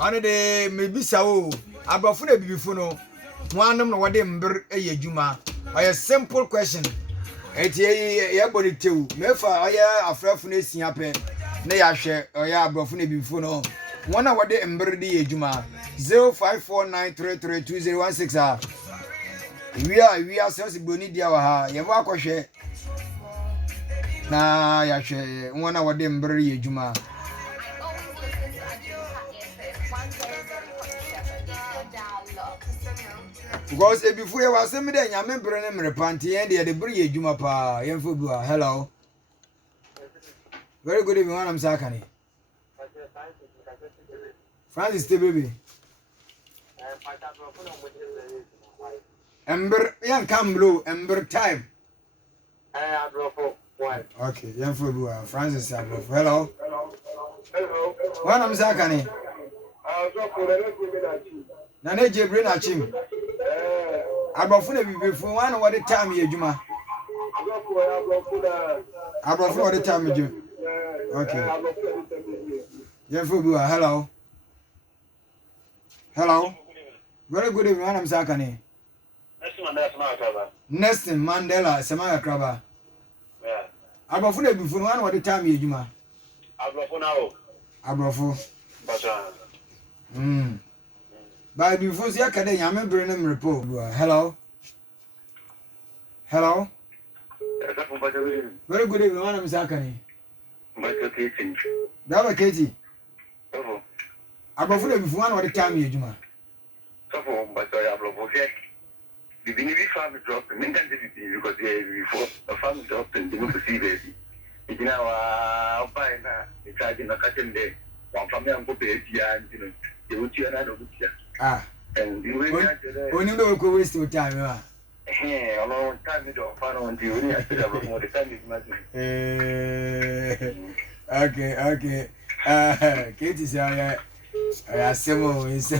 Ane de mebisa o abrofo na bibifo no mo anom na wode mbir eye adwuma. A simple question. Eti ye body tew. Mefa oya afrafo na esia pe. Na ya hwe oya abrofo na bibifo no. Wona wode mbir de ye adwuma. 0549332016 we are sales boni dia wa ha. Ye bo akohwe. Na ya hwe wona wode mbir ye adwuma. Because before you was me there, nyame bre ne mre panti and the bre ye djuma pa yemfo bua. Hello. Very good evening, I'm Sakani. Francis the baby. Ember yan come blue, ember time. Okay, yemfo bua. Francis abro. Hello. Hello. One I'm Sakani. Na ne jebre na chim. Abrofo na bibifo wan what the time ye adwuma. Abrofo what the time ye. Okay. Yemfo bua. Hello. Hello. Very good evening, I'm Sakani. Nestin Mandela Semaya Kraba. Yeah. Abrofo na bibifo wan what the time ye adwuma. Abrofo na o. Abrofo. By before the academy, I'm bringing report. Hello. Hello. Very good evening, I'm Sakani. Dava Katie. I'm afraid before one of the time you do. But I have a the Vinny family dropped the main because before a family dropped and didn't see baby. It's now buying a charge in a cutting day. One family and put it, and they would see another. And you only know go waste your time. Hey, a long time you don't follow on you. More the time is nothing. Okay. Katie say I semo is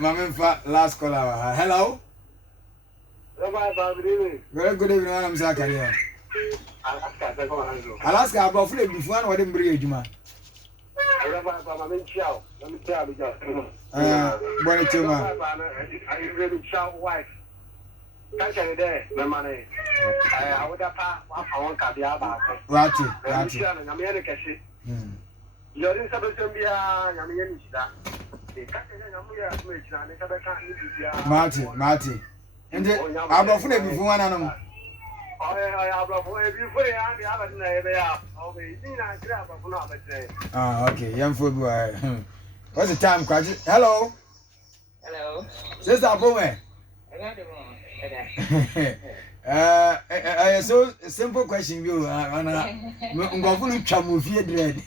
Mama last caller. Hello. Very good evening, I'm Zakaria. Alaska about free before I didn't bring you, man. What a tumor. I really shout wife. Catch any day, my money. I would have one caviar. Ratty. I'm here to catch it. You're in Sabbathia, I'm in Marty. And I'm not free before one animal. Okay, young football. What's the time, Quadri? Hello. Sister Bowman. So simple question, you. I'm going to chum with your dread.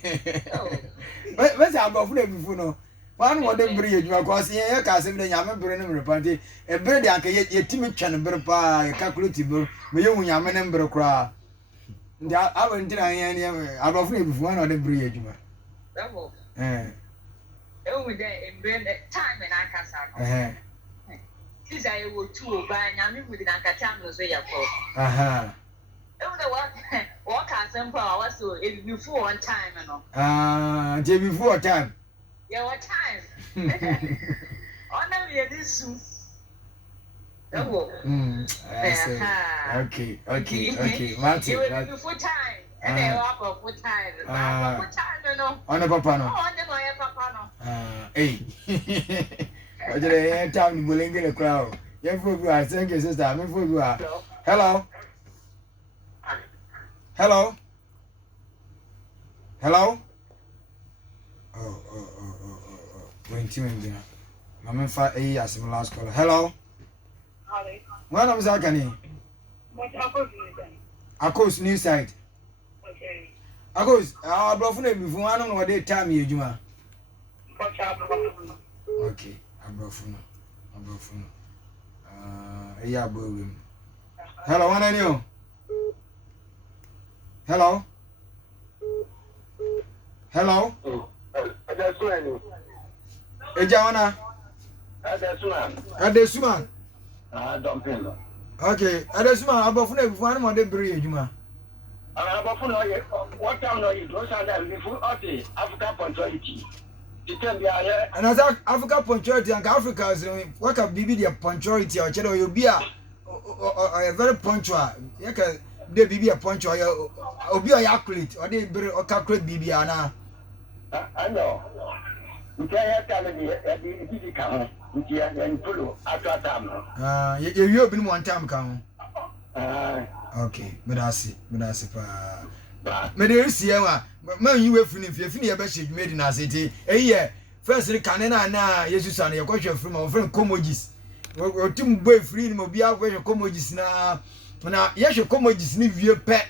What's about before? One what them bring you because here Casim the Yaman Brennan reparty, a bird anchor yet timid channel berpa, a calculative, me young Yaman and Bercra. I went to I'm afraid of one of them bring you. Oh, there in time and I can since I will too by Yamin with an Ancatano say, aha. Oh, what can some power so if before one time and day before time. Yeah, what time? Honor me this soon. Okay. Martin. You will before time. And they walk up for time. On a papa. On the papa. Hey. I did a time willing in a crowd. Young food, I thank you, sister. I'm for you. Hello. Oh. 20 minutes. Mamma fa as my last caller. Hello. When I'm Zakani. Akos new site. Okay. Akos, our brother before one on what they time you, Juma. Okay, Abrofuno. Yeah, boom. Hello, one and you. Hello. Ejawana. Adesuma. Dumping. Okay, Adesuma, Abrofuno before one they bring Juma. What town are you? Those are the African punctuality. And as Africa punctuality and Africa is what can be the punctuality or channel you be a very punctual. You can they be a punctual or be accurate or they be or calculate BB ana. I know. You can't tell me you come. You can't follow after time. You have been one time come. Okay, but I see. But there is here, man, you were finished. If you finish your best, you made in a city. A year, first, the canana, Jesus, and your question from our friend Comogis. Or two boy free, mobile, where your Comogis now. Now, yes, your Comogis need your pet.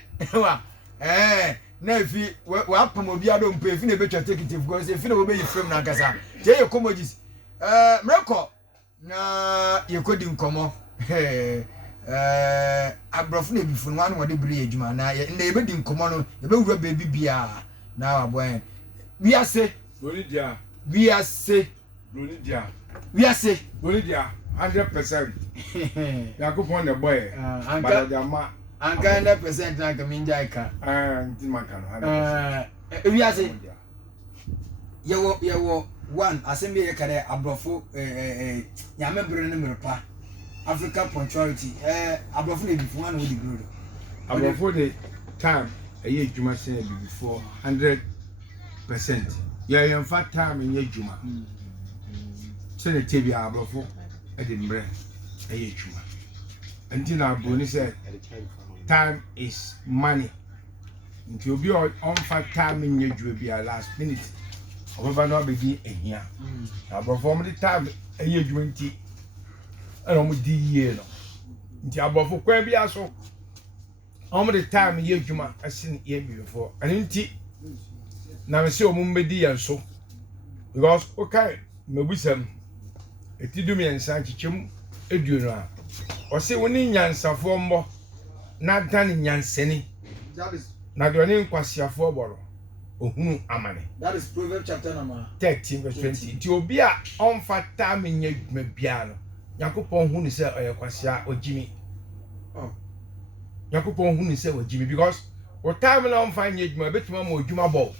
Eh, now if you were up mobile, don't pay, if you never take it, because if you know where you from Nakasa, tell your Comogis. Miracle. Nah, you couldn't come off. Hey. Abrofne bifun wan wode bri adwuma na e be di nkomo no e be wura baby bia na aboen wiase Lonidia 100% yakopon the boy anka 100% na kaminja ka ntimaka no wiase yewo one asembe ye kare abrofo nyame bre ne mrepa Africa punctuality abrofo na bifun wan wode bri abrofo the time eye adwuma say before 100% yeah fat time in adwuma say the tebia abrofo e de mbre eye adwuma until na boni say time is money nti obi on fat time in adwuma bia last minute oba no be ehia abrofo mo the time eye adwuma nti and I'm di year no nti abofo kwan bia so the time ye adwuma asin ye before and nti na me se omumbedi yan so because okay mabusam etidum yansa chichim eduno a o se woni nyansafo mbo na dan nyanseni that is na de oni nkwasiafo boro ohunu amane that is Proverbs chapter number 13 verse 20 nti obi a onfa time nya adwuma bia no yakopon hu ni se oyekwasia ogimi yakopon hu ni se ogimi because what time na onfa nya adwuma betuma ma odwuma ball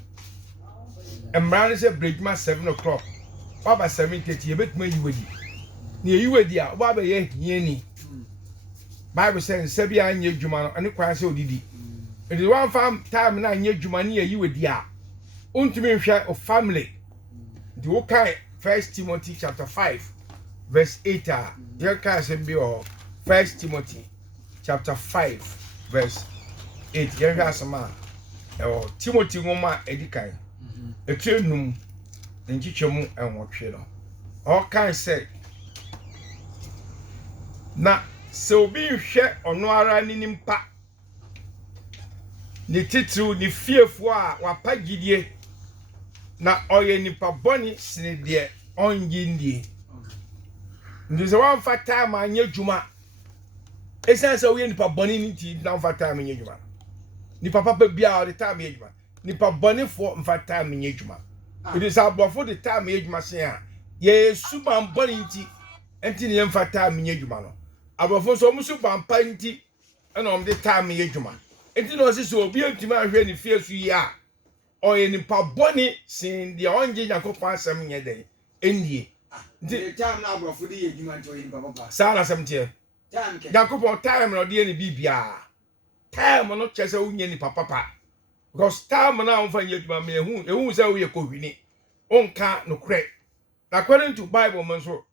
emran se breakma 7 o'clock baba 7:30 betuma yiwedi ni yiwedi a baba ye hieni Bible says se bia nya adwuma no ane kwan se odidi it is one farm time na nya adwuma ni yiwedi a untumi hwe of family the okay 1 Timothy chapter 5 verse 8 you can say be 1 Timothy chapter 5 verse 8 you can say Timothy ngoma edikan etwenum nchichemu enwotwe no all can say na se obi hwe ono ara ni nimpa ni titu ni fiefo a wapagidie na oye nipa boni sinidie onjindie ndi se wan fa time anya dwuma esense oye nipa boni ni ti na fa time anya dwuma ni papa pa bia the time anya dwuma ni pa boni fo mfa time anya dwuma it is abofo the time anya dwuma sen a ye suban boni nti enti ne mfa time anya dwuma no abofo so mu suban pa nti na om the time anya dwuma enti no se so obi antimi ahwe ni fie su yi a oye nipa boni sen de onje yakopon asem nya den endie the time na abrofo di adwuma nti oye nipa papa sala samtie time ke yakopon time no de ni bibia time no chese unye nipa papa because time na on fa nya adwuma me ehun se wo ye kohwini onka no kre according to Bible man so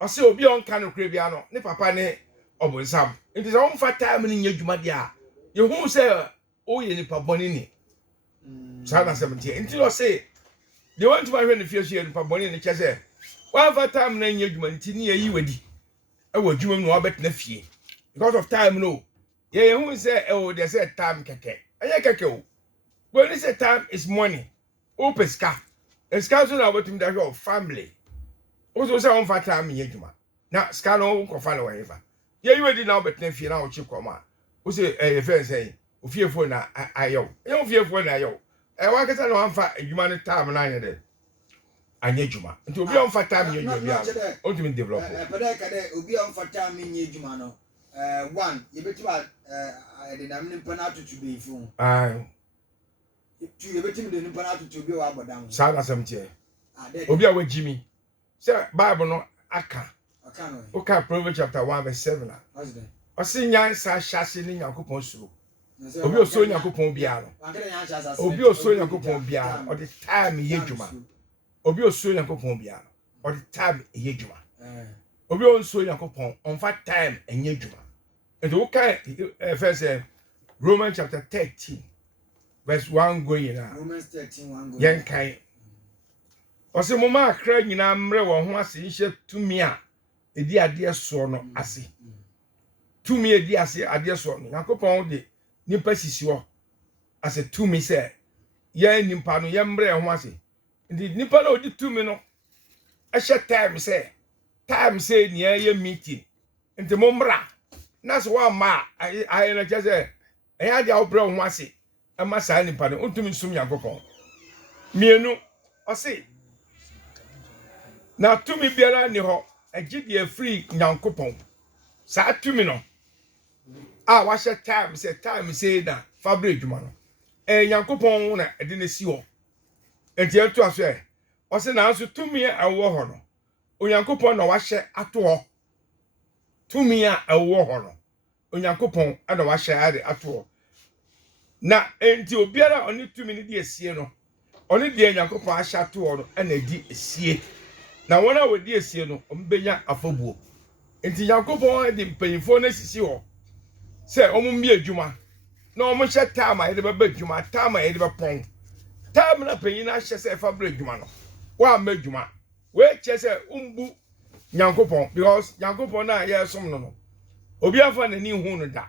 o se obi onka no kre bia no ne papa ne obonsam it is on fa time ni nya adwuma dia ehun se o ye nipa boni ni sala samtie nti lo say they want to buy when the fear she nipa boni ni chese one for time na nya adwuma nti ni yi wadi e wo adwuma no obet na fie because of time no ye hu say they say time keke anya keke o when they say time is money o peska eska so na wetum da your family o so say one for time nya adwuma na ska no ko fa na we fa ye yi wadi na obet na fie na o chi koma o say e fe say o fie fo na ayo e o fie fo na ayo e wa kesa na one for adwuma no time na anya de anya dwuma nti obi on fata me dwuma bia o tumi develop pede ka de obi on fata me nya dwuma no one ye betima de na me mpa na atutu be ifu ah tu ye betima de mpa na atutu be wa abodam sa na samtie obi a wajimi say Bible no aka Akano. okay Proverbs chapter 1 verse 7 ɔse nyansa hyase ne Nyankopɔn suro obi oso Nyankopɔn bia no obi oso Nyankoppɔn bia ɔde time ye dwuma obi oso Nyankopɔn bia ɔde time ye dwuma obi onso Nyankopɔn onfa time enye dwuma enti wo kan first Romans chapter 13 verse 1 going na Romans 13:1 going yen kan ɔse mo ma akra nyina mre wo ho ase nhye tumi a edi ade so no ase tumi edi ase ade so no Nyankopɔn de nipa sisi ho ase tumi se ye nipa no ye mre ho ase ndi nipa na odi tumi no ehye time say ni ye meeting nti mo mra na so wa ma aye na chese eya dia obre ho ase ama saa nipa no ntumi nsum Nyankopɔn mienu ɔse na tumi biara ni ho agide free Nyankopɔn saa tumi no wa hye time say na fabric dwuma no Nyankopɔn na ede na si ho enti eto aso ɔse na nso tumi awo ho no Onyankopɔn na wa hye ato ho tumi a awo ho no Onyankopɔn na wa hye ade ato ho na enti obiara oni tumi ni di esie no oni di Nyankopɔn ahye ato ho no na di esie na wona we di esie no ombenya afabuo enti Nyankopɔn di mpanyimfo na sisi ho se omumbi adwuma na omo hye time a yede beba adwuma time a yede bepon time na panyin na hye se fabra adwuma no wa ma adwuma we che se umbu Nyankopɔn because Nyankopɔn na ye som no obi afa na ni hu no da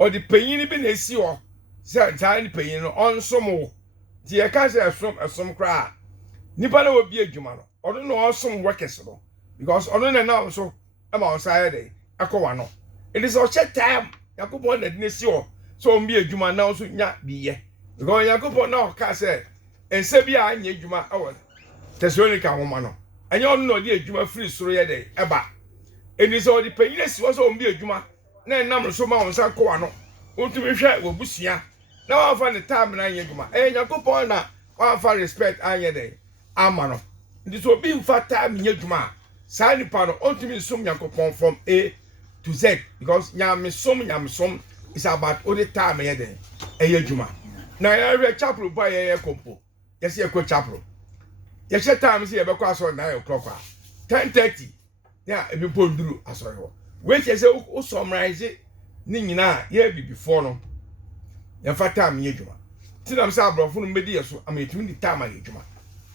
o di panyin bi na esi ho se taa ni panyin no onsom wo ti ye ka se esom kra nipa na obi adwuma no odo no onsom workers no because odo na now so e ma on side dey akọwa no it is all check time Nyankopɔn na di si ho so ombi adwuma na so nya biye because Nyankopɔn na o ka se ense bi a anya adwuma awo Thessalonica homa no anya ono no di adwuma free soro ye dey eba eni so di panyin si wo so ombi adwuma na enam so ma on san kowa no ontumi hwe wo busua na wa fa ne time na anya adwuma Nyankopɔn na wa fa respect anya dey ama no ndi so bi mfa time nya adwuma saa nipa no ontumi nsum Nyankopɔn from A to Z because nyame is about all the time ye dey adwuma na ya chapel boy ye kompo yes ye ko chapel ye she time say ye be kwa so 9 o'clock 10:30 ya e bi ponduru asore ho we che say o summarize ni nyina ye bi before no ye fa time ye adwuma ti na say abrofo no medi yeso am etumi di time ye adwuma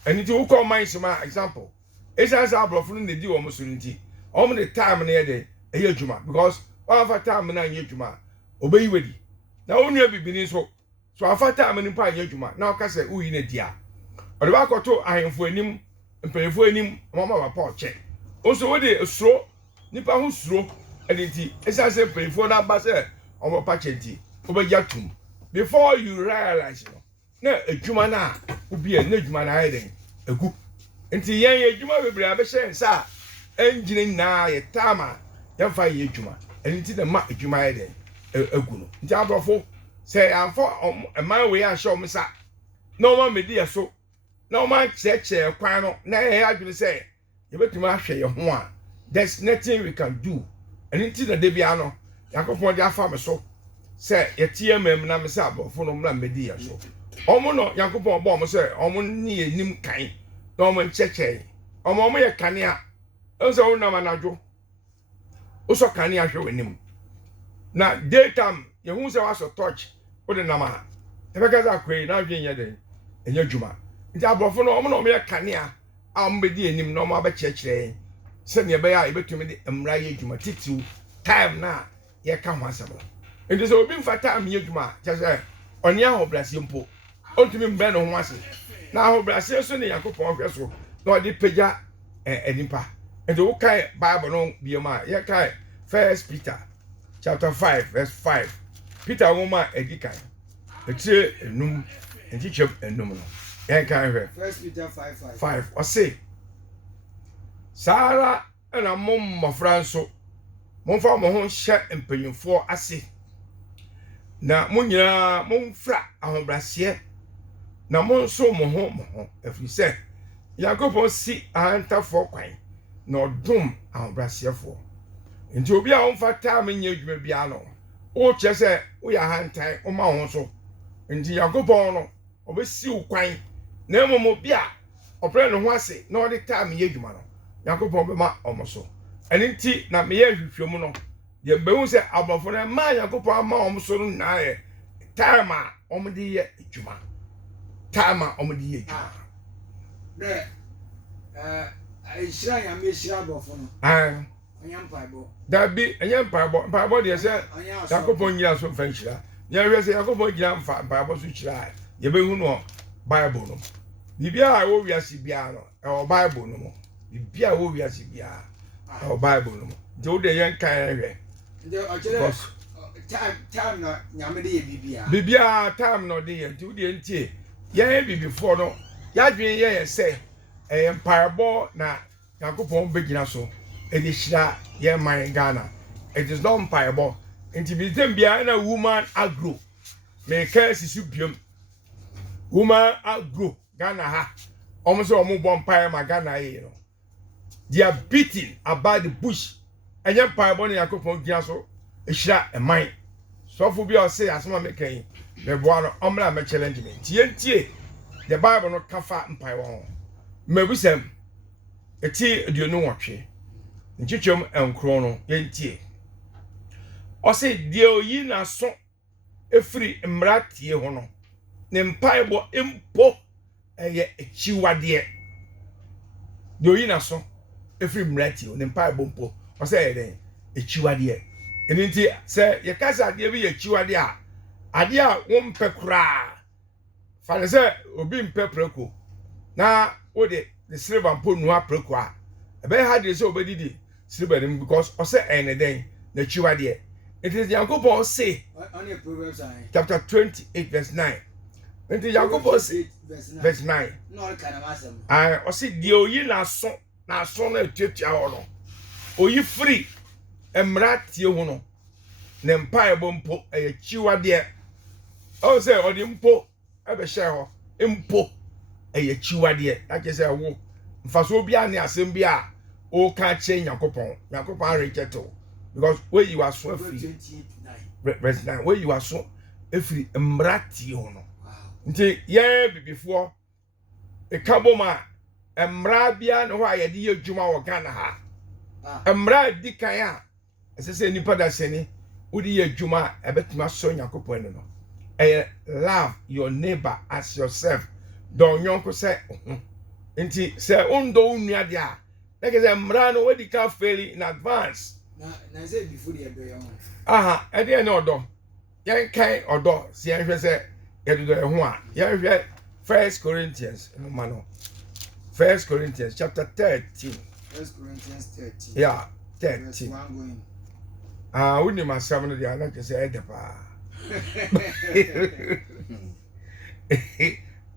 eni ti wo call mind sima example esa say abrofo no ne di wo mo so nti o mo the time na ye dey adwuma because one fa time na ye adwuma obeyi wedi na onu abibini so afa time ni pa ye adwuma na o ka say uyi na dia o de ba koto ahemfo anim mpanyefo anim mama ba pa che o so we de suro nipa ho suro editi esa say mpanyefo na ba say o mo pa che nti o be yatum before you realize na adwuma na obi na adwuma na ye den egu nti yen adwuma bebre abehye nsa engine na ye tama ya fa ye adwuma enti na ma adwuma ye den egu no nti abrofo say amfo man we a show msa no ma medi yeso no ma cheche kwan no na ye adwene say ye betuma ahwe ye ho a there's nothing we can do enti na de bia no Yakopon dia fa me so say ye tie mam na me say abrofo no mra medi yeso omo no Yakopon bo mo say omo ni enim kan na omo cheche omo ye kanea enso wo na manadwo uso kani ahwe wenim na daytime ye hu se waso touch wo de nama e be kaza kwei na adwen ye den enye dwuma nti abrofo no omo no me kanea a mo be di enim na omo abekyekyere se ne be ya e betumi de emra ye dwuma titiu time na ye ka ho asem nti so obi mfa time ye dwuma kyese oni ahobrase mpo ontumi mbe no ho ase na ahobrase so ne Yakopon hwe so na odi pagya enipa and the okay Bible no bioma ye kai 1 Peter chapter 5 verse 5 Peter woman edikan etie enum entichep enum no ye kai 1 Peter 5:5 5 o say Sara na mom mafranso momfa mo ho hye empanyimfo ase na munyina momfra ahobrase na monso mo ho efri se Yakopon si anta for kwan na odom ahobrasiefo nti obi a onfa time nye adwuma bia no o chese wo ya hantan o ma ho so nti Yakopon no obesi wo kwan na emomo bia opre no ho ase na odi time nye adwuma no Yakopon be ma omoso eni nti na me ye hwehwemu no ye behu se abofo na ma Yakopon ama omoso no na ye time a omdi ye adwuma time a omdi ye adwuma Shira ya me shira bofo no. Onyam paibo. Dabi, onyam paibo de se Yakopon nyira so fa shira. Nya hwe se Yakopon nyira mfa paibo so shira. Ye be hu no Bible no. Bibia a wo wiase bia no, e o Bible no mo. Bibia a wo wiase bia, e o Bible no mo. De wo de yen kan hwe. De o chere time no nyame de ye bibia. Bibia time no de ye, de wo de ntie. Yen bibifo no, ya dwen ye se paibo na Yakopon begina so e de shira ye man Ghana. It is not paibo. Nti bitem bia na woman agro. Me ka sisu biom. Woman agro Ghana ha. Almost omo bonfire ma Ghana ye no. They are beating about the bush. Enya paibo na Yakopon gina so e shira e man. So for be o say asoma me kan. Me boa no omra me challenge me. Tie the Bible no kafa mpaiwo. Mebusem eti aduonu nwotwe nchichom enkro no yentie o se die oyi na so efiri mratie ho no ne mpaibo empo eye echiwade die oyi na so efiri mratie ne mpaibo mpo o se eden echiwade eninti se ye kasa de bi echiwade a ade a wo mpe kura fa ne se obi mpe preko na o the silver mpo nu apreko a ebe ha de se obedidi silver nim because o se eneden na chiwade it is Yakopon say on the Proverbs chapter 28 verse 9 it is Yakopon say verse 9 no kana masem o se die oyi na so na etuatua ho no oyi free emratie ho no ne mpaebo mpo chiwade o se o di mpo ebe share ho mpo eye chiwade that is wo mfaso bia ne asem bia o ka che Yakopon recheto because where you are so free verse 9 where you are so free emrati ho no nti ye bibifo e kaboma emra bia ne ho ayede ye dwuma wo Ghana ha emra dikan a esese nipa da sene udi ye dwuma ebetuma so Yakopon no love your neighbor as yourself. Don yonko say nti say ondo unua de a like say mra no we can fail in advance na say before the do your one aha e de na odo yen kan odo se yen hwe say ye do ho a yen hwe 1 Corinthians no mano 1 Corinthians chapter 13 1 Corinthians 13 yeah 13 woni masam no de ana ke say edepa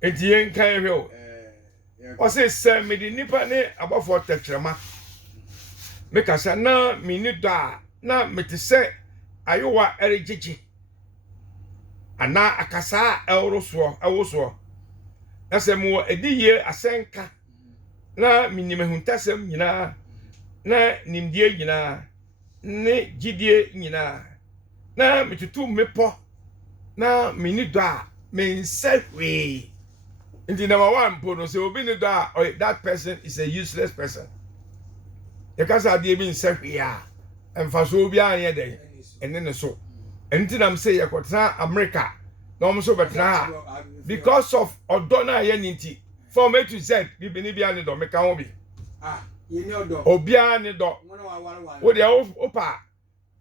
enti yen kan hwe o se se me di nipa ne abafo tekrema me kasa na mini do a na mete se ayowa erejeje ana akasa ewoso na se mo ediye asenka na minimehuntasem nyina na nimdie nyina ne gidie nyina na mitutu mepo na mini do a mensehwe. In the number one, Pono, so that person is a useless person. Because I did mean say yeah, and for so be any day, and then so. And then I'm saying, America, no so but now because of Odona Yeniti, from A to Z, we be Nibian do make a you know, do Obiani do what the opa.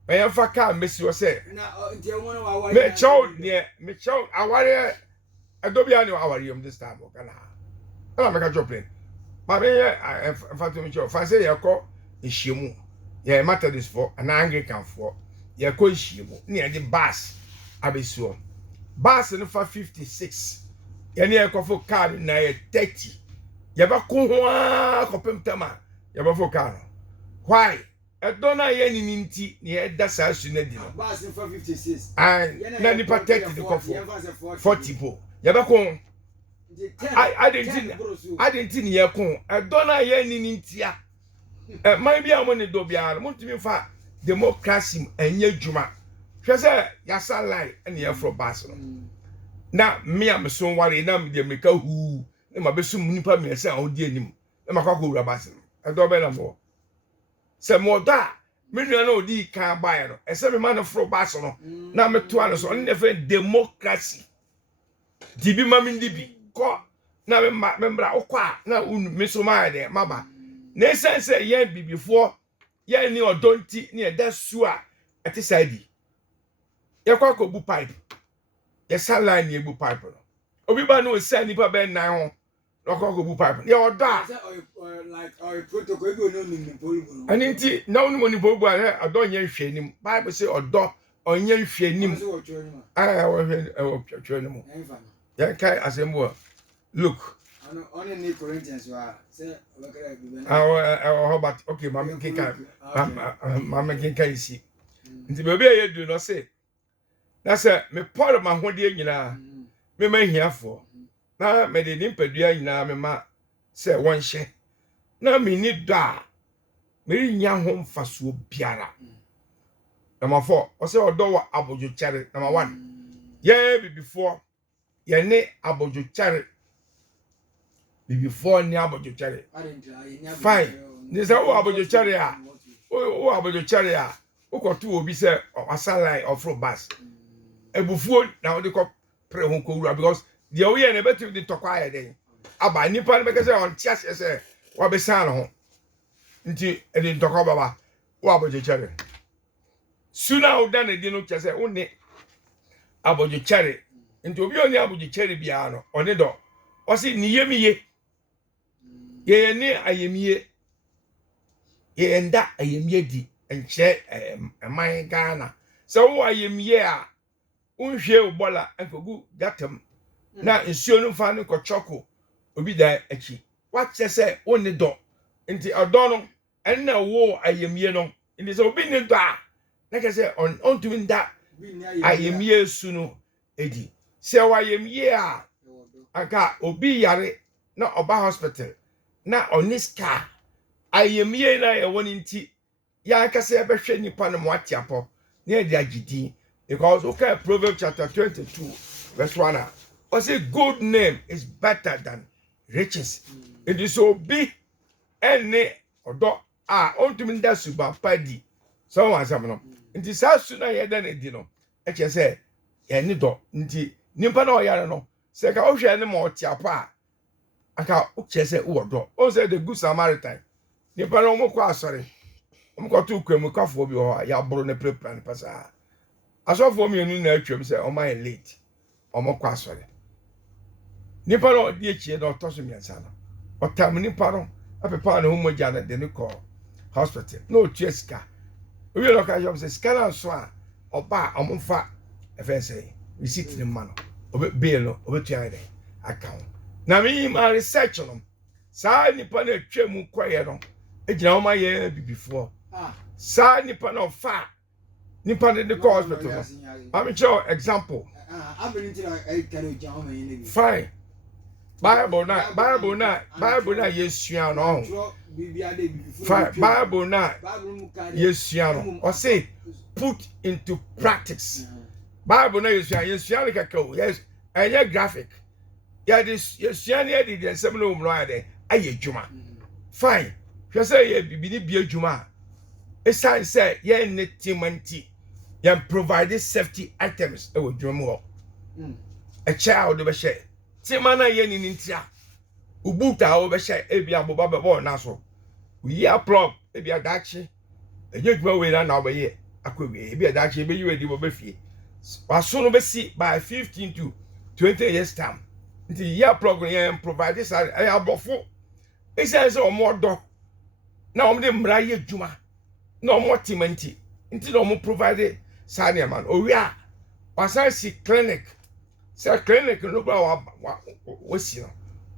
I am for car, Miss you say. Me child near me child, I worry. I don't be any our this time. I make a job plane. But I to if I say you call Ishimu, yeah, matter this for an Anglican for you call Ishimu near the bus. I be sure. Bus in 56. You near for car in 30. You ever come tama. You ever for car. Why? I don't know any ninty near that's as you need. Bus in 56. And Nanny Patek the 40 people. Yabako I didn't hear con. I don't know any India. Maybe I'm on the Dobia. I want to be fat democracy and ye Juma. She said, Yasa lie and ye from Barcelona. Now, me, I'm so worried. Now, the America who, my best nipa me say, oh, dear him. I'm a cockle rabasin. I don't better more. Say more that. Me no di can buy no. E say me man from Barcelona. Na me to an so never democracy. Di bi ma me di bi. Ko na me membra okwa na unu me so ma de maba. Na sense ye bi before ye ni odonti ni e da su a ati side. Ye kwa ko bu pipe. Ye saline ye bu pipe no. Obi ba no se nipa be nan ho. No kwa ko bu pipe. Ye oda. Like protocol go no ni polibu. And inti na unu mo ni polibu a odo yen hwe nim. Bible say odo onye hwe nim. Ah wo hwe nim. Ya kai asembo. Look. On in Corinthians say Robert, okay, Mama Kinka is see. Nti baby you do no say. Na say me Paul ma hode nyina. Me ma hia for. Na me de nimpadua nyina me ma say won hye. Na me ni da. Me nya ho mfaso biara. Number 4, o say odo wa abojo chare. Number 1. Yeah, before ye ne abojo chare. Before ni abojo chare. Fine. Ni say o abojo chare a. O abojo chare a. O ko tu obi say asalai ofro bus. Ebufuo na o de ko pre ho ko wura because the oye na betu de tokwa ye den. Aba nipa na be say on tia say wa be san ho. Nti e de tokwa baba. O abojo chare. Suna o dan e di no kese o ne abojo chare. Nti obi oni abojo chare bia no one do. O si ni yemiye. Ye ni ayemiye. Ye enda ayemiye di enche man Ghana. So wo ayemiye a unhwe ubola enfogu gatam. Na nsuo no fa ne ko choko obi da achi. What say oni do. Nti odo no enna wo ayemiye no. Nti so obi ne do a na ke say on to nda ayemiye su no edi. Se wa ayemiye a aka obi yare na oba hospital na oniska ayemiye na ye woni nti ya aka say behwe nipa no mo atiapo na e di agidi because okay Proverbs chapter 22 verse 1 o say good name is better than riches. It is so be ene odo a ontumi nda suba padi so wan sam no nti sa su na ye da na di no e che say ye ni do nti nipa na o yare no se ka o hwe ne mo tiapo a aka o che say o do o say the good Samaritan nipa na o mo kwa asore o mo ko tu kwemu kafo bi ho ya boro ne prepare pasa asofo mi enu na atwem say o man late o mo kwa asore nipa na o di echi na o toso miensa no o tam nipa no apepa na ho moja na de ne ko hospital no tieska we look at you say scan so a oba omfa efe say receipt ni man obe bail no obe tua dey account na me my research no sa nipa na twem kwaye no ejina o ma ye before sa nipa na fa nipa de the hospital no I'm sure example fine Bible na yesua no fine Bible na yesua no or say put into practice Bible na yesua like kakao yes and graphic yeah this yesua na dey the same no no ade aye djuma fine you say ye bibini bia djuma e say ye netimanti ye provide safety items e wo djuma ho a child be share timana ye ni ntia ubuta wo be share e bia boba be bo na so we are plug e bia dachi e djuma we na obe ye akwe e bia dachi e be you edi bo be fie waso no be si by 15 to 20 years time nti year program yen provide this abofo e say o mo do na o de mra ye djuma na o mo timanti nti na o mo provide sane man o wi a wasa si clinic say clinic no bra wa si no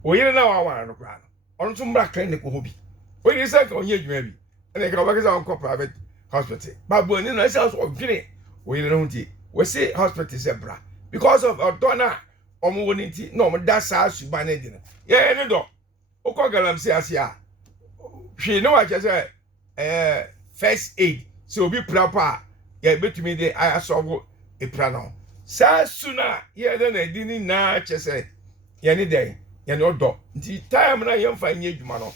o yire na wa no bra no on to mra clinic ho bi o yire say ka onye djuma bi ene ka o ba ke say on private hospital babu ni no say o dwene o yire no nti we say hospital say bra because of odona omo woni nti na omo da saa suban ne di no ye ne do okọ galamsey asia hwe no wa chese first aid so obi prapa ye betumi de asolve e pra no saa suna ye de na di ni na chese ye ne den ye ne odo nti time na ye mfa nye adwuma no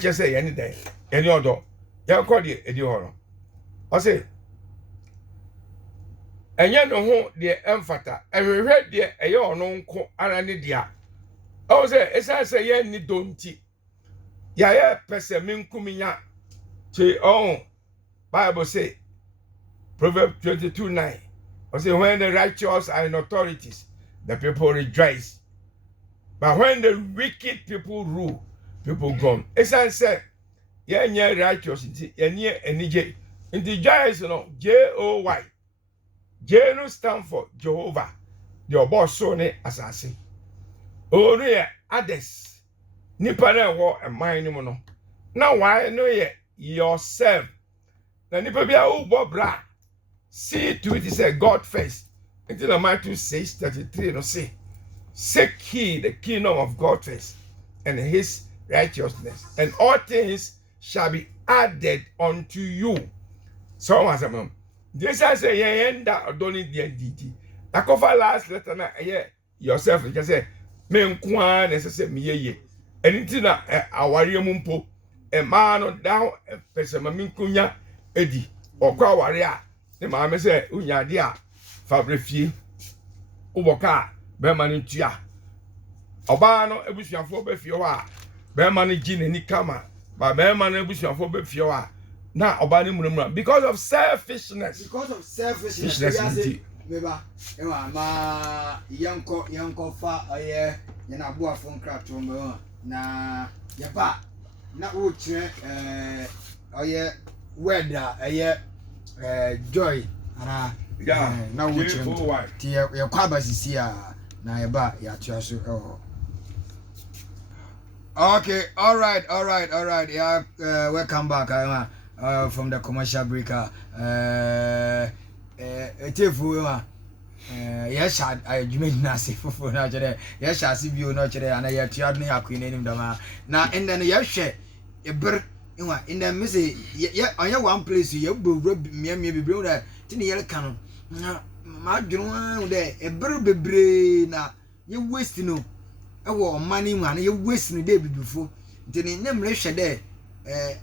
chese ye ne den ye ne odo ye ko de edi ho no o se enye no ho de emfata ehwehwe de eye ono nko ara ne dia o se esa ye ni donti ya ye pese minkuminya che Bible say Proverbs 22:9 o say when the righteous are in authorities the people rejoice but when the wicked people rule people groan esa say ye nye righteous nti ye nye enije nti joy no joy J no stand for Jehovah, the boss so ne asase. Oh no ye others. Nipa na wo a mind no. Now why no ye yourself. Na nipa bia wo bobra. See to it say God first. Until Matthew 6:33 no say. Seek ye the kingdom of God first and his righteousness, and all things shall be added unto you. So as a this I say, yenda odoni DNDT. Takofa last letter na yourself. Just say, me nkwa na say me ye. Anything na awari mumpo. E ma no down pese ma minkunya edi. Okwa awari a. Ne ma me say unya de a fabrefie. Uboka be ma ni tua. Oba no ebusuafo be fie ho a. Be ma ni gi ni kama. Ba be ma no ebusuafo be fie ho a. Na obani murumura because of selfishness. Beba ewa ma yanko fa oye yana boa fon krato mbe na yaba na wo kire oye weather joy ana na wo kire ti ye kwa basisi a na yaba ya tua so okay all right yeah welcome back from the commercial breaker. Yes, I made Nasi for natural. Yes, I see you natural, and I had Tiadney Aquin Dama. Now, and then yes, share a bird in the missy. I have one place you rub me, maybe bring that tiny yellow cannon. My drone there, a bird be brain. You waste no. I want money, man, you waste the day before. Then in them ratio there.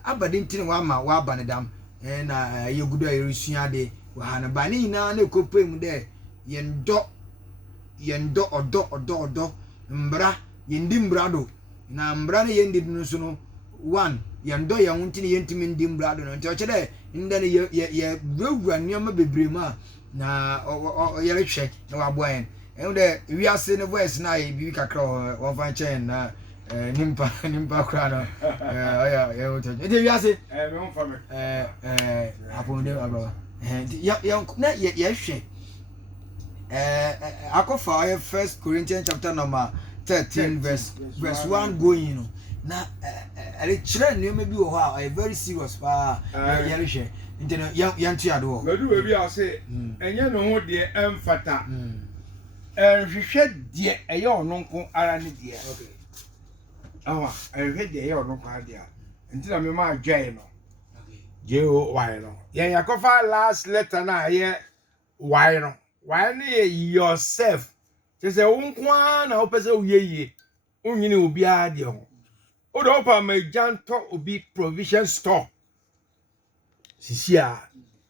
Abadin tin wa ma wa banedam na ye gudo ayrusia de wa na bani na na kopem de yendo odo mbra yendi mbrado na mbra ne yendi no so no one yendo ya wunti ne yentimi ndi mbrado no nti o chede ndane ye wura nioma bebrema na ye rehwe na wa boyen de wiase ne voice na ye bibi kakra won fan chen na nimpa kra no ya wote e dey wiase me won fa me aponde ababa ya na ye hwe akofa 1 Corinthians chapter number 13 verse 1 going no na ele kire ne me bi wo ha a very serious pa ya hwe ntino yantu ado medu we bi a say enye no ho de emfata hwehwe de eye ononko ara ne de okay awa ehwe de ye ono kwa dia ntina me ma adwai no joy no yen yakofa last letter na ye why no why no ye yourself say unkwa na opese uyeye unyini obi ade ho o do pa ma janto obi provision store sisia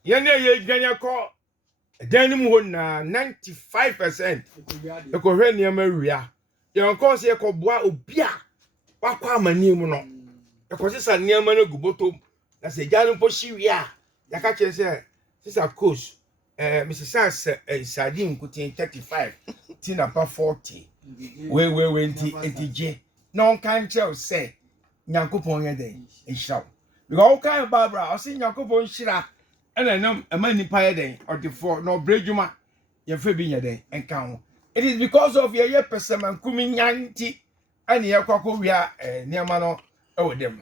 yen ye dwanya ko dan mu ho na 95% e ko hwe ne ma wia yen ko se ko boa obi a wakwa amani mu no ekosisa niam na guboto na se janu po shiwia yaka che se sisa coach Mrs. Sardine kutin 35 tina pa 40 we nti na on kan che say nyankopon ye den ehira because o kan Barbara o say nyankopon hira ena nam amani pa ye den o de for no brejuma ye fa bi ye den enka ho it is because of your person kumi nyanti ani yakwako wia niama no ewo dem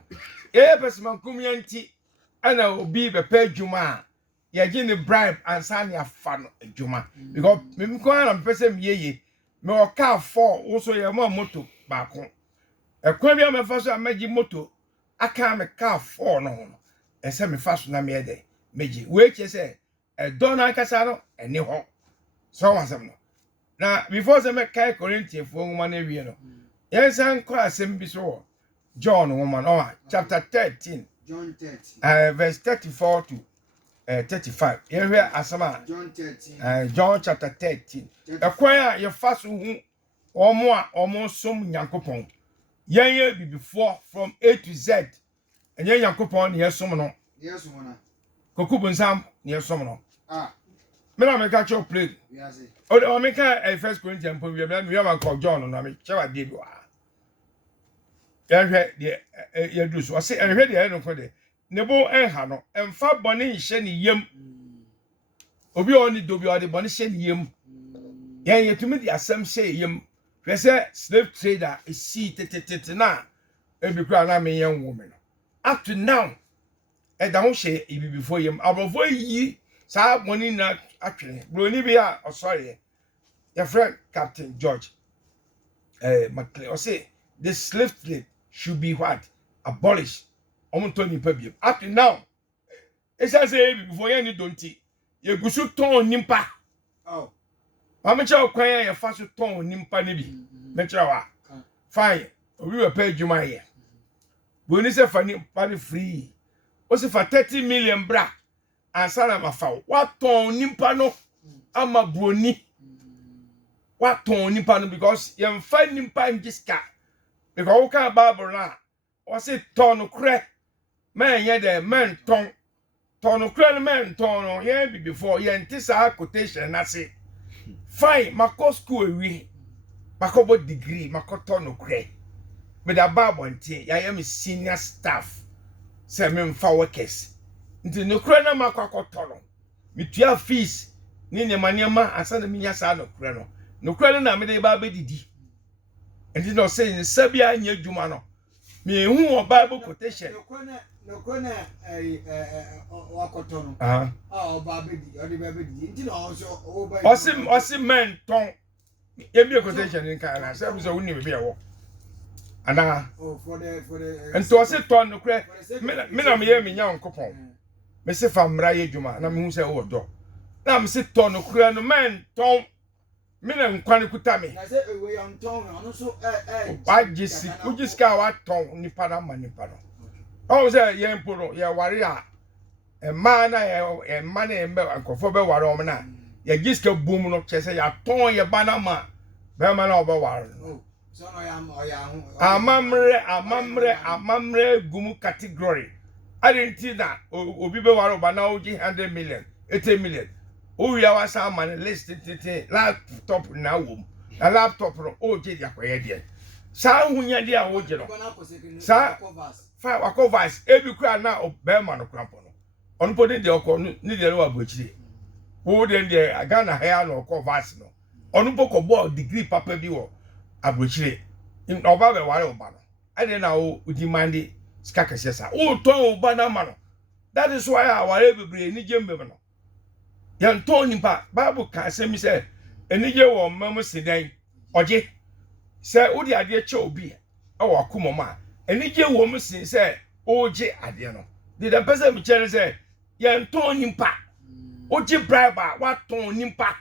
person kumi nyanti ana obi be pa djuma ya gi ni bribe ansa ne afa no adwuma because me ko na person yeye me o car 4 wo so ye mo moto baako ekwan bia me fa so amaji moto aka me car 4 no no ese me fa so na me ede meji we che se e don na kasa no eni ho so wasem no na before se me kai Corinthians fo ngoma na wie no yes an kwa asem bi so John woman chapter 13 John 13 verse 34 to 35 here asama John 13 John chapter 13 ekwan a ye fa so hu omo a omo som Nyankopon yen before from A to Z enye Nyankopon ne yesom no yesom na kokubu nsam ne yesom no me na me ka cho play we say o me ka 1 Corinthians pon we man call John no me chewa dey bi wa hwe de ye du so say hwe de no ko de ne bo enha no emfa bone nhye ne yem obi oni do bi odi bone hye ne yem yen yetumi di asem hye yem hwe say slave trader e see tetetete na e bi kra na me yen wo me no up to now e da ho hye e bi before yem abofo yi sa bone na atwene broni bi a osore your friend Captain George McLean say the slave trade should be what abolished. Tony Pebby. Up to now, it's as a before any don't you go so ton nimpa. Oh, I'm a child crying a fast ton nimpa nibi. Metrawa. Fine, we were paid you my year. When is a funny party free? Was it for 30 million bra? And Salama foul. What ton nimpa no? I'm a brony. What ton nimpa no? Because you're fine nimpa in this car. Because all kind of Barbara was it ton crack. Man, yeah, the man ton crack man ton, yeah, before yeah, and this quotation, I say, fine, my school we, my degree, my ton crack. But a barb one thing, I am a senior staff, 7 for workers. Into no crana, my cocotono. With your fees, Nina Maniama, and San Miasa no crano. No crana, I made a baby didi. And did not say in Serbia and Jumano. Me who Bible quotation. No corner wakotono. Oh, baby, or the baby did also over. Osim man ton. You be a quotation in Canada. Service only be a walk. And for the and to say ton no crack. Me hear me young couple. Me say from Raye Juma, na me who say oh do. Na me say ton no crack no man ton. Me na nkwane kuta me. Na say we am ton no so Why just ka wa ton nipa na ma nipa no. Oh say ye mporo ye ware a e ma na ye ma na embe ankofo be ware o me na ye jiska boom no che say ya ton ye ba na ma be ma na oba ware. Oh so no ya hu. Amamre gumu category. I didn't see that obi be ware oba na oji 100 million 80 million. Oh, you are some man list laptop now. A laptop no oje dia kwaye dia. Sa hunya dia oje no. Sa 5 akovas ebi kra na obema no krampo no. Onu pode de okọ ni de wa bochire. Wo de de aga na hair no akovas no. Onu poko bo degree papa bi wo abochire. In oba be ware oba no. Ade na o demand ska kese sa. O ton oba na ma no. That is why our bebre ni jembe no. Yan ton nimpa Bible ka say mi say enije wo mamu sidan oje say odi ade che obi e wo akomoma enije wo mu sin say oje ade no the person mi chere say yan ton nimpa oje bribe wa ton nimpa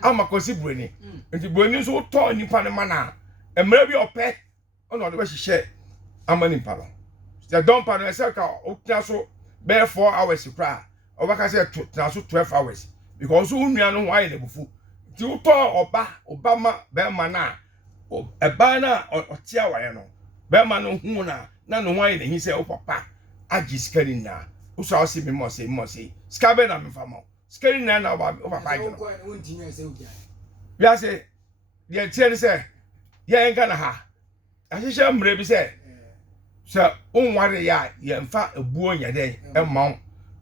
amakosi broni enti broni so ton nimpa ne mana emre bi ope ona de be hihye amani nimpa no the don pa no say ka okina so be 4 hours kra obaka say na so 12 hours because unua no why le bufu ti uto obama be ma na eba na otia waye no be ma no hu na no why le hi say o papa agi skari na uso o si me mo say skabe na me fama skari na o papa agi no ya say ye tie say ye enka na ha ahihye mre bi say so unware ya ye mfa ebuo nya den emma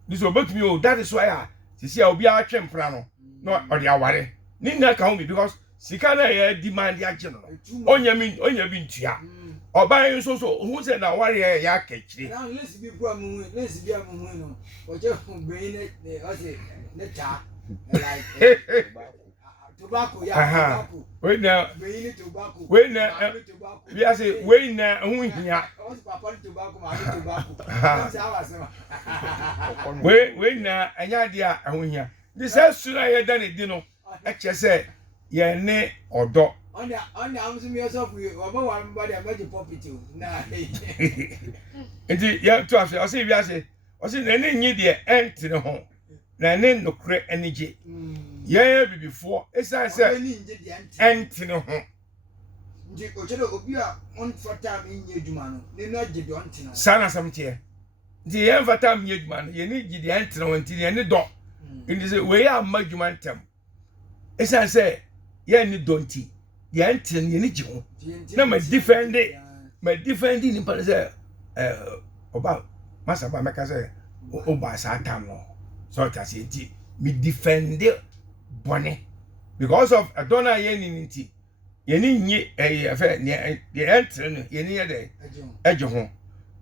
this obetumi o that is why sisi obi a twempra no no odi aware ni na ka ho bi because sika na ye demand ya je no onya bi ntua oban yin so hu se na ware ya akachire na lesi bi bua mu no o je fun gbe ne o se ne ta like Tobacco, yeah, tobacco. Wait now. Being tobacco. Wait now. We are saying, wait now. Who is here? Wait now. And ya dear, and we here. This has soon I had done it, you know. Actually, say, yeah, nay or dog. On the arms of yourself, we over one body, I made a puppy too. Nah, indeed, yeah, to us, I say, we are saying, I see the name the end to the home. Na name no create energy. Yeah, before. It's I said, end to the home. The Ochodo Obia on for time in Yedumano, they not the don't. Sana something. The end for time Yedman, you need the end to the end dog. In this way, I'm majumantem. As I say, yeah, you don't tea. The antin you need you. No, my defend it. My defending in Palazzo about Master Bamaka Oba Satamo. So that's it. Me defend it, Bonnie. Because of a donor yenity. Yenny a affair near the entering near the edge of home.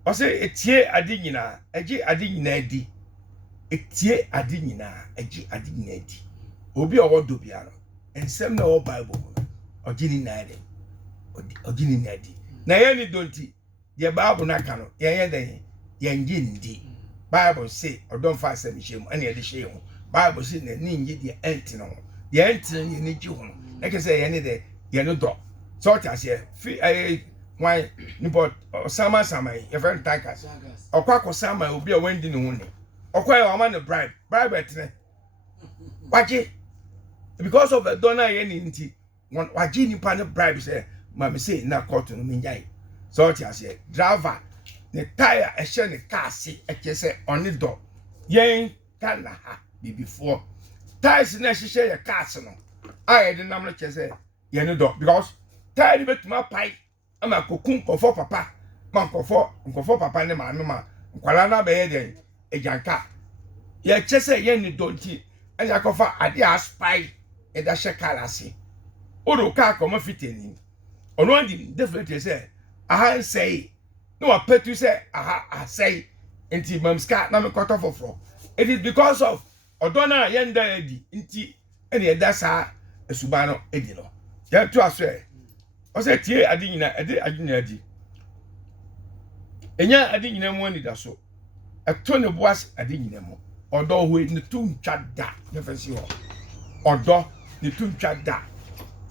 I say it's here a digina, a G a dignity. It's here a digina, a G a dignity. Obi or Dubiano, and some no Bible. Or Ginny Nadi, or Ginny Nadi. Nayani don't tea. Your Bible Nakano, Yan Gin D. Bible say, or don't fast any shame, any other shame. Bible say, the ninja the antino. The antino you need you home. Like I say, any day, you're no dog. Sort as here, why, Nipot, or Sama, your friend Takas, or Quack Sama will be a wind in the morning. Or quite a man a bribe at watch it. Because of the donor any tea. One wajini pan bribe say, Mammy say, na cotton minjay. So I say, driver, the tire a shiny car see a case on the door. Yang can ha be before. Tires necessary a castle. I had the number chase yen dog because tired bit my pipe. I'm a cocoon for papa, Manco for papa and mamma, Qualana beheading a janka. Ye chese yen don't tea, and I cover a dear spy and a shakalasi. Odo car come fitting. On one definitely say, I say, no, I pet you say, I say, until Mam's cat never cut off of. It is because of Odona Yenda Eddie, inti, any that's a Subano Edino. Yeah, to us, I said, Tia Adina, Adina, and ya Adina wanted us so. A ton of was Adinamo, although we in the tomb chat that, never see her. Although the tomb chat that.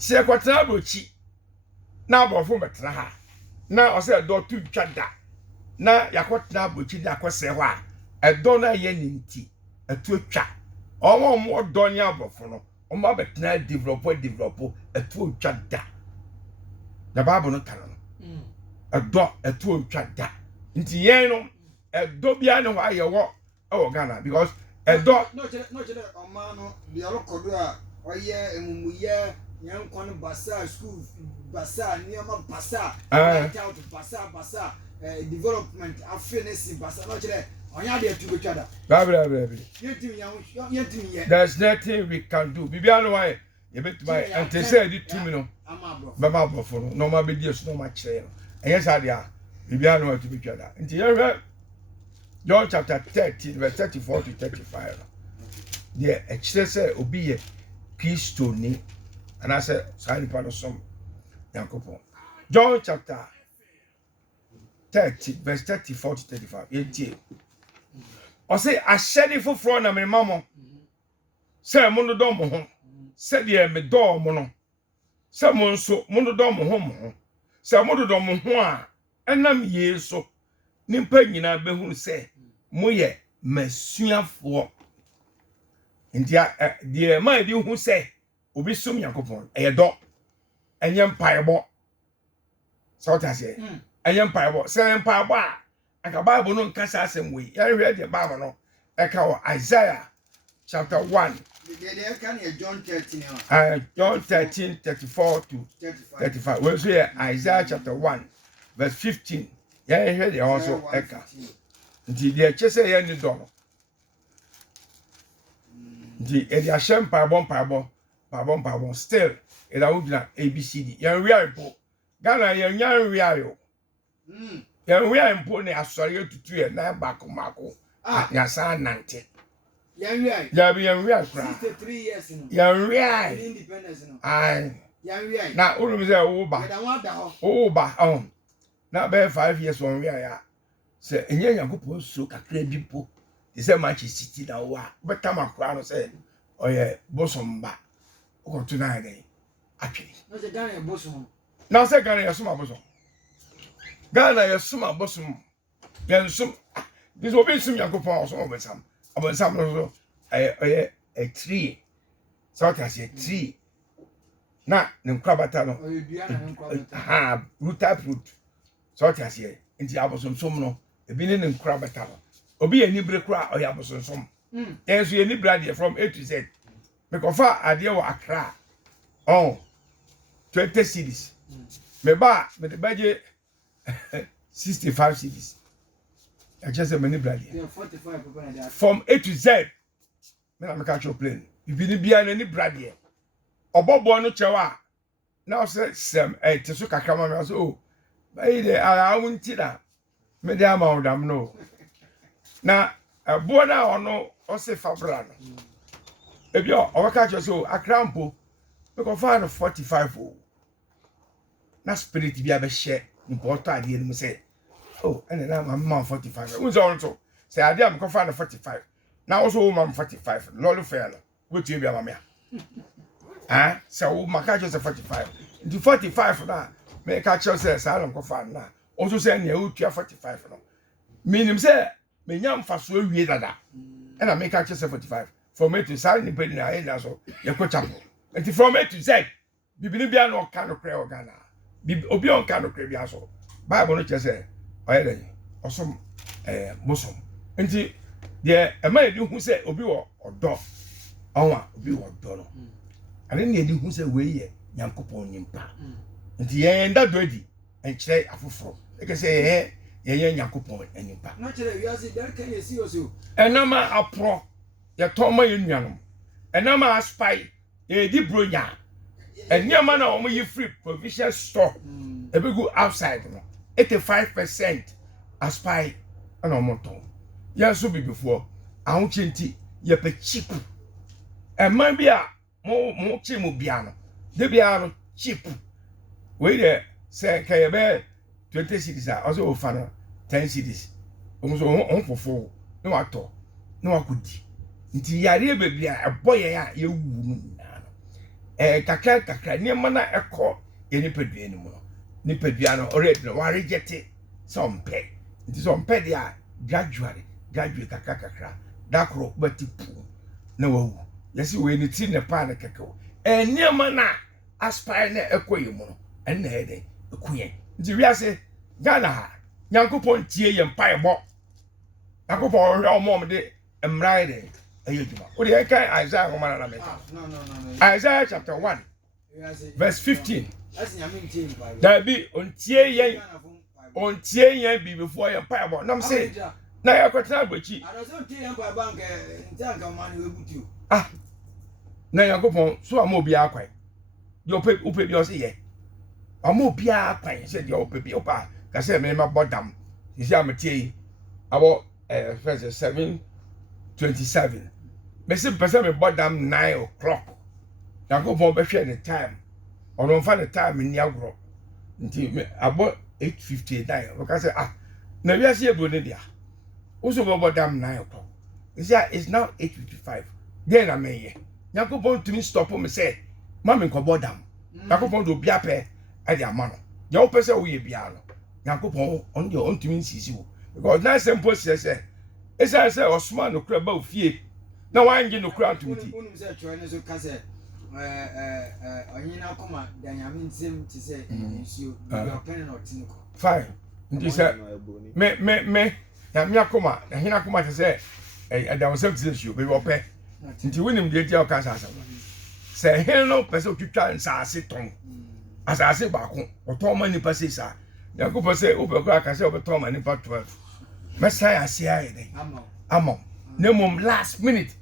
Se kwatena brochi na abofo betena ha na o se do tu twada na yakwatena brochi da kwese ho a edo na ye ninti etu atwa omo do nya abofo no omo betena develop etu twada the bible no kan no edo etu twada nti yen no edo bia ne ho aye wo e Ghana because edo no chere oma no bi alokodo a oye emumuye Young corner Bassa school, Bassa, Niama Bassa, out Bassa, development, affinity, Bassa, not there. On your day to each other. There's nothing we can do. Bibiano, why? You bet my and they said it to me. No, Baba for no more videos, no much. And yes, I are. Bibiano to each other. Until John chapter 13, verse 34 to 35. Yeah, it says, Obi, peace to me. And I said, Sign part of some Yankopon. John chapter 30, verse 34 to 35. 18. I say, I said it for front of my mamma. Say, Monodomo home. Said, yeah, me door mono. Someone so Monodomo home. Say, Monodomo home. And I'm ye so. Nimpagina behun say, Moye, Messia for. And dear, my dear, who say, Obi sum Yankopon, a dog, and young piebo. So what I say, a young piebo, saying piebo, and a Bible no cast us in way. I read the Bible, echo Isaiah chapter 1. John 13. John 13, 34 to 35. We'll see Isaiah chapter 1, verse 15. Yeah, I heard it also echo. Until the chase any dollar. The Ediasham piebo. Pardon, still, it would be ABCD. Young real, Ghana, young real. Young real important as sorry to 2 and 9 back on Marco. Yasa 90. Yanwi. Yabi yanwi akra. 63 years no. Yanwi. Independence no. Ai. Yanwi. Na unu say wo ba. Da wada ho. Wo ba na be 5 years won wi ya. Say enye Yakobon so kakra bi po. They say Manchester City na wo a. Beta makra no say oye bosomba. Ko to na again. Atwe. No say Ghana bosom. Na say Ghana yesoma bosom. Ghana yesoma bosom. Yensum. This will be some Yakobon so obesam. Obesam no so a tree. So I say tree. Na ne nkrabata no. Oyedua na nkrabata. Ha, root. So I say nti abosomsom no ebi ne nkrabata no. Obi ani bre kra oya abosomsom. Enso ye ni brade from A to Z. Me kofa ade wo Accra. 20 cities. Me ba me de baje 65 cities. I just say many brade. 45 people na that. From A to Z. Me na me catch your plane. Ibi ni bia na ni brade. Obobo no chewa. Na say sem teso kakra ma me so bayi de ala wunti da. Me de ama odam no. Na abo na ono o se fabra no. Ebi o ka cho so akrampo me ko fa no 45 o. Na spirit bi abehye importo ade ni say ene na ma 45. Unzo onto say ade am ko fa no 45. Na wo so wo ma 45. Lolo fair no. Go to bi ama me. So wo maka cho say 45. The 45 na me ka cho say sa no ko fa na. Also say na o tua 45 no. Minim say me nyam fa so awie dada. And I make actually 45. From A to Z, ni pedi na ena so ye ko chapel. And from A to Z, bibini bia no ka no kre Ghana. Obi on ka no kre bia so. Bible no che say oye den. Osom bosom. Enti de e ma edi hu say obi wo odo. Onwa obi wo odo no. Ane ne edi hu say we ye Nyankopon nyimpa. Enti ye nda do edi enkyere afoforo. E ke say ye Nyankopon nyimpa. Na chere you say there can you see also. Enama apro ye toma ye nuanom. Enama aspy ye di bronya. Enyama na omo ye free provision store. E be go outside no. 85% aspy ana omo ton. Ye so be before ahunche nti ye pe cheap. E man bia mo chi mo bia no. De bia no cheap. We dey say kay be 20 cities also fa no 10 cities. Omo so on fofo no ato no akudi. Nti yare bebia eboye ya ye wu mu na no. Kakra niema na ekọ ye nipadua ni mu no. Nipadua no already no wa reject some pay. Nti some pay dia gradually kakra. Dakro batipu na wawu. Yesi we ni ti ne pa na kekeo. Niema na aspire na ekọ ye mu no. Na ede ekuye. Nti wi ase Ghana ha Nyankopon tie ye mpa ebo. Nyankopon hwe omom de emraide ayeduma. O de kan Isaiah ho mana na me. No. Isaiah chapter 1 verse 15. That's nyame ntie mpa. There be ontie yen bi before ye mpa ebo. Nam say na ya kwetna agbachi. I don't tie yen mpa bank ntanka man we butu. Na Nyankopon so am obi akwan. De ope bi o se ye. Am obi akwan se de ope bi opa. Ka se me ma bodam. Isi ametie abo verse 7:27. Me se pese me bodam 9 o'clock. Nyankopon be hwe the time. Ono mfa the time ni agro. Nti me abo 8:59. Ka se na wi ase ebo ne dia. Wo so bodam 9 o'clock. It's now 8:55. Then ameye. Nyankopon tumi stop me say, "Mama nko bodam." Nyankopon do bia pe e dia ma no. Ya wo pese wo ye bia no. Nyankopon on the on tumi nsisi wo. Because na simple say esa say Osman no kra ba ofie. Na wanje no kra ntumti. Unu say twa ne so ka say onyina koma da nyame nsem ti say nsuo. You pen no tiniko. Fine. Nti say me ya mi akoma, na hina akoma ti say da wonsem ti nsuo be wo pe. Nti wonim de dia o ka sa say hin no pese otwitwa nsase ton. Asase ba ko oton ma nipa sei sa. Yakobo say obekọ aka say obeton ma nipa 12. Messiah ase aye den. Amom. Nemom last minute.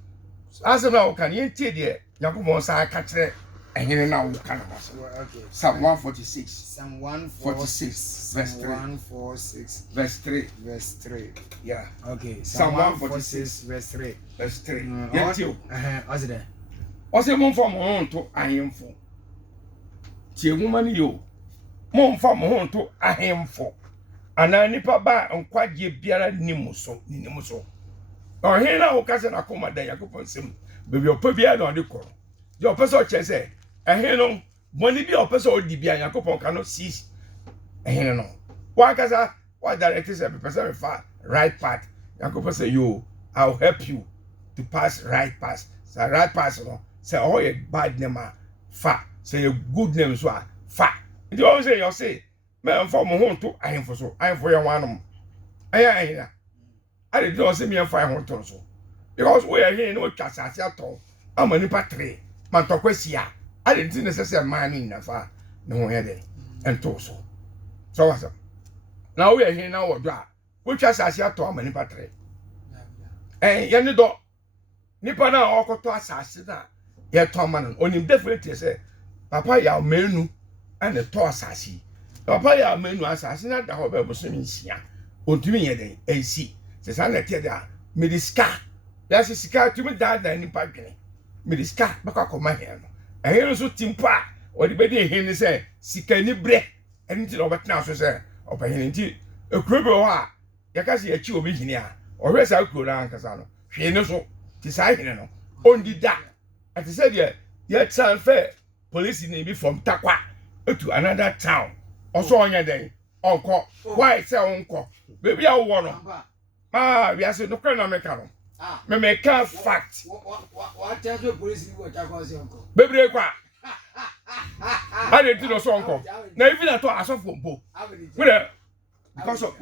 As now can you tie de Yakobo sa aka kire ehene na wo Canada so Okay. Psalm 146 Psalm 146 verse 3 146 verse 3 verse 3. yeah Okay. Psalm 146 verse 3. verse 3 What? yetio What's it there? ose mo mfa mo ho nto ahemfo tie nwoma ni yo mo mfa mo ho nto ahemfo ana nipa ba nkwaje biara nimu so ohin na wo kase na koma da yakopon sem bebi opa bia na ode koro je opese o chese ehin no boni bia opese o di bia yakopon ka no see ehin no wa kasa wa direct say be person fa right path yakopon say yo I'll help you to pass right path say right path no say oh your bad name fa say your good name so fa ndi o say you say me for mo ho nto ahemfo so ahemfo ye wanom aya I did not see me and 500 so because we are here no chance at all. I'm a nipa 3 man to questia. I didn't necessarily man in the far no head and torso. So what's up? Now we are here now what that which as I see at all, nipa 3. And Yanido Nipa na okoto asase na ye to man on him definitely say papa ya menu and the to asase. Papa ya menu asase na da ho be bosomi nsia. Ontumi ye den ensi. Sesa na tie da mediska ya se sika tumi da nipa dwene mediska baka koma he no ehero so timpa odi be de he ni se sika ni bre eni ti obetna so se opahene nti ekrobe ho a ya ka se achi obi hini a ohwe sa kuro na ankasa no hwe ni so ti sa hene no ondi da ati se de ya transfer police ni bi from Takwa to another town also onya den onko why say onko baby a wo no we are saying no can make no. Me make fact. What tells you police you what cause uncle? Baby kwa. I didn't know so uncle. Now even at all asofo mpo. We because of